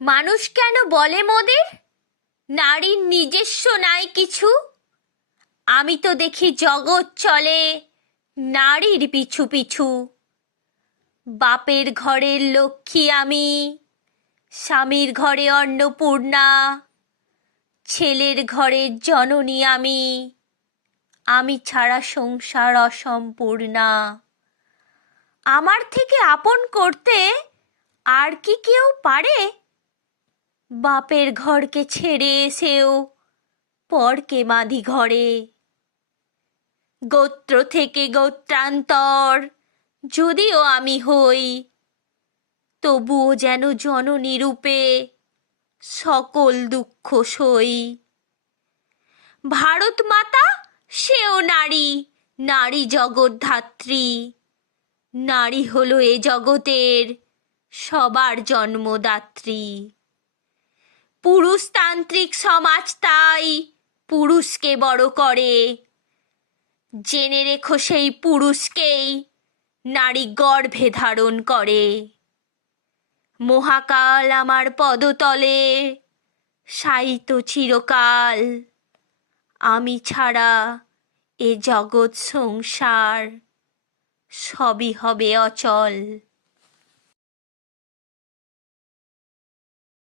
মানুষ কেন বলে মোদের নারীর নিজস্ব নাই কিছু? আমি তো দেখি জগৎ চলে নারীর পিছু পিছু। বাপের ঘরের লক্ষ্মী আমি, স্বামীর ঘরে অন্নপূর্ণা, ছেলের ঘরের জননী আমি, আমি ছাড়া সংসার অসম্পূর্ণা। আমার থেকে আপন করতে আর কি কেউ পারে? বাপের ঘরকে ছেড়ে এসেও পরকে বাঁধি ঘরে। গোত্র থেকে গোত্রান্তর যদিও আমি হই, তবুও যেন জননী রূপে সকল দুঃখ সই। ভারত মাতা সেও নারী, নারী জগদ্ধাত্রী। নারী হলো এ জগতের সবার জন্মদাত্রী। পুরুষতান্ত্রিক সমাজ তাই পুরুষকে বড় করে। জেনে রেখো সেই পুরুষকেই নারী গর্ভে ধারণ করে। মহাকাল আমার পদতলে শায়িত চিরকাল। আমি ছাড়া এ জগৎ সংসার সবই হবে অচল।